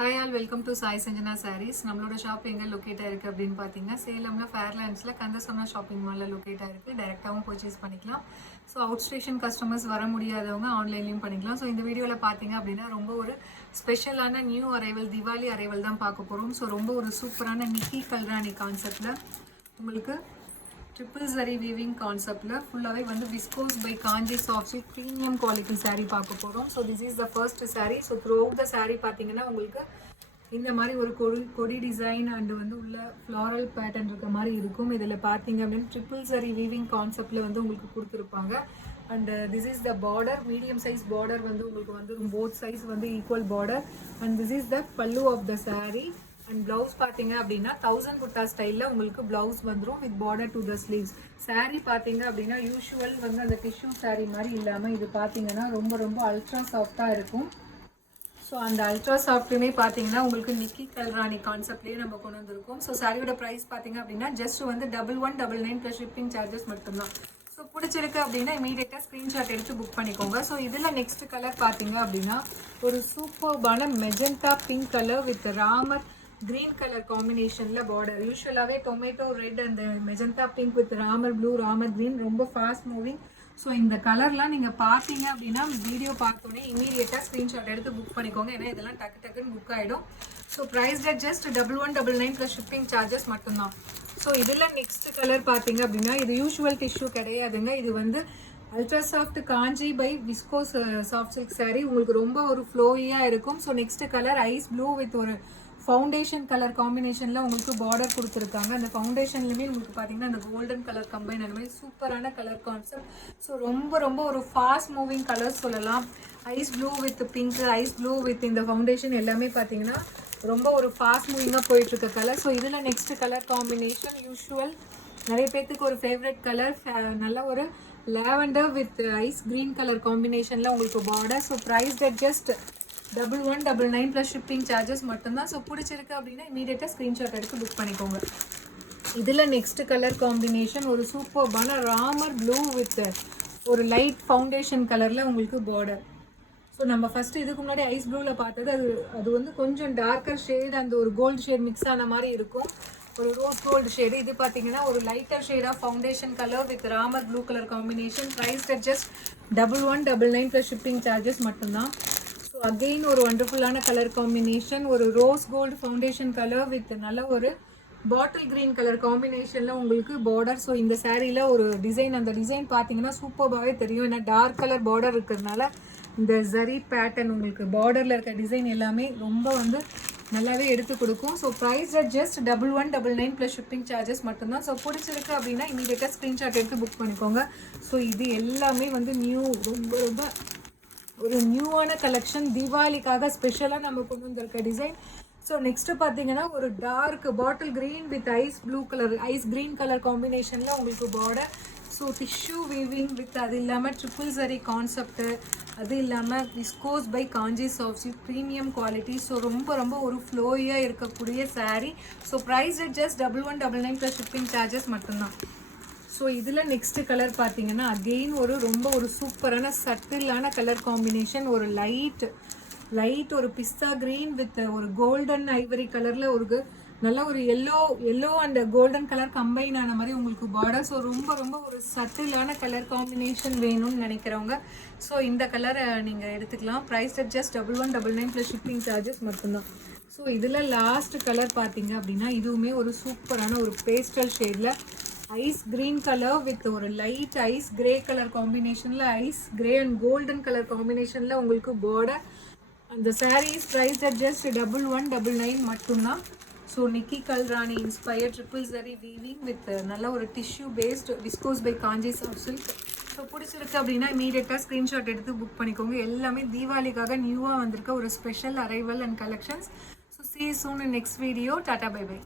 Hi all, welcome to Sai Sanjana Sarees. நம்மளோட shop எங்கே locate ஆயிருக்கு அப்படின்னு பார்த்தீங்கன்னா சேலமில் ஃபேர்லேண்ட்ஸில் கந்தசோனா ஷாப்பிங் மாலில் லொக்கேட் ஆயிருக்கு. டைரெக்டாகவும் பர்ச்சேஸ் பண்ணிக்கலாம். ஸோ அவுட் ஸ்டேஷன் கஸ்டமர்ஸ் வர முடியாதவங்க ஆன்லைன்லேயும் பண்ணிக்கலாம். ஸோ இந்த வீடியோவில் பார்த்தீங்க அப்படின்னா ரொம்ப ஒரு ஸ்பெஷலான நியூ அரைவல், திவாலி அரைவல் தான் பார்க்க போகிறோம். ஸோ ரொம்ப ஒரு சூப்பரான நிக்கி கல்ராணி கான்செப்டில் உங்களுக்கு ட்ரிபிள் சரி வீவிங் கான்செப்டில் ஃபுல்லாகவே வந்து viscose by Kanchi soft silk premium quality sari பார்க்க போகிறோம். So this is the first sari. So throughout the sari பார்த்தீங்கன்னா உங்களுக்கு இந்த மாதிரி ஒரு கொடி டிசைன் அண்டு வந்து உள்ள ஃப்ளாரல் பேட்டர்ன் இருக்க மாதிரி இருக்கும். இதில் பார்த்தீங்க அப்படின்னு ட்ரிபிள் சரி வீவிங் கான்செப்டில் வந்து உங்களுக்கு கொடுத்துருப்பாங்க. And this is the border, medium size border வந்து உங்களுக்கு வந்து போத் சைஸ் வந்து equal border. And this is the pallu of the sari. And blouse பார்த்தீங்க அப்படின்னா 1000 குட்டா ஸ்டைலில் உங்களுக்கு ப்ளவுஸ் வந்துடும் with border to the sleeves. Sari பார்த்தீங்க அப்படின்னா யூஷுவல் வந்து அந்த டிஷ்யூ சாரீ மாதிரி இல்லாமல் இது பார்த்தீங்கன்னா ரொம்ப ரொம்ப அல்ட்ரா சாஃப்டாக இருக்கும். ஸோ அந்த அல்ட்ரா சாஃப்ட்டுமே பார்த்தீங்கன்னா உங்களுக்கு நிக்கி கல்ராணி கான்செப்ட்லேயே நம்ம கொண்டு வந்திருக்கோம். ஸோ சாரியோட ப்ரைஸ் பார்த்தீங்க அப்படின்னா ஜஸ்ட் வந்து 1199 ப்ளஸ் ஷிப்பிங் சார்ஜஸ் மட்டும்தான். ஸோ பிடிச்சிருக்கு அப்படின்னா இமீடியட்டாக ஸ்க்ரீன்ஷாட் எடுத்து புக் பண்ணிக்கோங்க. ஸோ இதில் நெக்ஸ்ட் கலர் பார்த்தீங்க அப்படின்னா ஒரு சூப்பர்பான magenta pink colour with Ramar green color காம்பினேஷனில் பார்டர். யூஸ்வலாகவே டொமேட்டோ ரெட் அந்த magenta pink with Ramar blue Ramar green ரொம்ப ஃபாஸ்ட் மூவிங். ஸோ இந்த கலர்லாம் நீங்கள் பார்த்தீங்க அப்படின்னா வீடியோ பார்த்தோன்னே இமீடியட்டாக ஸ்க்ரீன்ஷாட் எடுத்து புக் பண்ணிக்கோங்க. ஏன்னா இதெல்லாம் டக்குன்னு புக் ஆகிடும். So price just 1199 plus shipping charges மட்டும்தான். ஸோ இதில் நெக்ஸ்ட் கலர் பார்த்தீங்க அப்படின்னா இது யூஷுவல் டிஷ்யூ கிடையாதுங்க. இது வந்து ultra soft Kanchi by viscose soft silk sari. உங்களுக்கு ரொம்ப ஒரு ஃப்ளோயியாக இருக்கும். So next colour ice blue with ஒரு ஃபவுண்டேஷன் கலர் காம்பினேஷனில் உங்களுக்கு பார்டர் கொடுத்துருக்காங்க. அந்த ஃபவுண்டேஷன்லையுமே உங்களுக்கு பார்த்தீங்கன்னா அந்த கோல்டன் கலர் கம்பைன் அந்த மாதிரி சூப்பரான கலர் கான்செப்ட். ஸோ ரொம்ப ஒரு ஃபாஸ்ட் மூவிங் கலர்ஸ் சொல்லலாம். Ice blue with pink, ice blue with இந்த ஃபவுண்டேஷன் எல்லாமே பார்த்தீங்கன்னா ரொம்ப ஒரு ஃபாஸ்ட் மூவிங்காக போயிட்டுருக்க கலர். ஸோ இதில் நெக்ஸ்ட் கலர் காம்பினேஷன் யூஷுவல் நிறைய பேர்த்துக்கு ஒரு ஃபேவரட் கலர், நல்ல ஒரு lavender with ice green colour காம்பினேஷனில் உங்களுக்கு border. So price just 1199 plus shipping charges மட்டும்தான். ஸோ பிடிச்சிருக்கு அப்படின்னா இமீடியட்டாக ஸ்க்ரீன்ஷாட் எடுத்து புக் பண்ணிக்கோங்க. இதில் நெக்ஸ்ட் கலர் காம்பினேஷன் ஒரு சூப்பர்பான ராமர் ப்ளூ வித் ஒரு லைட் ஃபவுண்டேஷன் கலரில் உங்களுக்கு பார்டர். ஸோ நம்ம ஃபஸ்ட்டு இதுக்கு முன்னாடி ஐஸ் ப்ளூவில் பார்த்தது அது வந்து கொஞ்சம் டார்க்கர் ஷேட் அந்த ஒரு கோல்டு ஷேட் மிக்ஸ் ஆன மாதிரி இருக்கும், ஒரு ரோஸ் கோல்டு ஷேடு. இது பார்த்தீங்கன்னா ஒரு lighter shade of foundation colour with Ramar blue colour combination. Price just 1199 plus shipping charges மட்டும்தான். ஸோ அகெயின் ஒரு வண்டர்ஃபுல்லான கலர் காம்பினேஷன், ஒரு rose gold foundation colour with நல்ல ஒரு பாட்டில் க்ரீன் கலர் காம்பினேஷனில் உங்களுக்கு பார்டர். ஸோ இந்த சாரியில் ஒரு டிசைன், அந்த டிசைன் பார்த்தீங்கன்னா சூப்பராகவே தெரியும். ஏன்னா டார்க் கலர் பார்டர் இருக்கிறதுனால இந்த ஜரி பேட்டர்ன் உங்களுக்கு பார்டரில் இருக்க டிசைன் எல்லாமே ரொம்ப வந்து நல்லாவே எடுத்து கொடுக்கும். So price just 1199 plus shipping charges மட்டும்தான். ஸோ பிடிச்சிருக்கு அப்படின்னா இமீடியட்டாக ஸ்க்ரீன்ஷாட் எடுத்து புக் பண்ணிக்கோங்க. ஸோ இது எல்லாமே வந்து ரொம்ப ஒரு நியூவான கலெக்ஷன், தீபாவளிக்காக ஸ்பெஷலாக நம்ம கொண்டு வந்திருக்க டிசைன். ஸோ நெக்ஸ்ட்டு பார்த்தீங்கன்னா ஒரு dark bottle green with ice blue colour, ice green colour காம்பினேஷனில் உங்களுக்கு border. So tissue weaving with அது இல்லாமல் ட்ரிபிள் சரி கான்செப்ட்டு, அது இல்லாமல் viscose by Kanchi soft silk premium quality. So ரொம்ப ஒரு ஃப்ளோயாக இருக்கக்கூடிய sari. So price just 1199 plus shipping charges மட்டும்தான். ஸோ இதில் நெக்ஸ்ட் கலர் பார்த்தீங்கன்னா அகெயின் ரொம்ப ஒரு சூப்பரான சட்டிலான கலர் காம்பினேஷன், ஒரு லைட் ஒரு பிஸ்தா க்ரீன் வித் ஒரு கோல்டன் ஐவரி கலரில் ஒரு நல்ல ஒரு yellow and golden colour combine ஆன மாதிரி உங்களுக்கு பார்டர். ஸோ ரொம்ப ஒரு சட்டிலான கலர் காம்பினேஷன் வேணும்னு நினைக்கிறவங்க ஸோ இந்த கலரை நீங்கள் எடுத்துக்கலாம். Price just 1199 plus shipping charges மட்டும்தான். ஸோ இதில் லாஸ்ட் கலர் பார்த்தீங்க அப்படின்னா இதுவுமே ஒரு சூப்பரான ஒரு பேஸ்டல் ஷேடில் ஐஸ் கிரீன் கலர் வித் ஒரு லைட் ஐஸ் கிரே கலர் காம்பினேஷனில் ice grey and golden colour காம்பினேஷனில் உங்களுக்கு பார்டர். அந்த சாரீஸ் ப்ரைஸ் ஜஸ்ட் 1199 மட்டும்தான். So Nikki Galrani inspire triple zari weaving with நல்ல ஒரு tissue based viscose by Kanchi soft silk. So பிடிச்சிருக்கு அப்படின்னா இமீடியட்டாக ஸ்க்ரீன்ஷாட் எடுத்து புக் பண்ணிக்கோங்க. எல்லாமே தீபாவளிக்காக நியூவாக வந்திருக்க ஒரு special arrival and collections. So see you soon in next video. Tata, bye bye.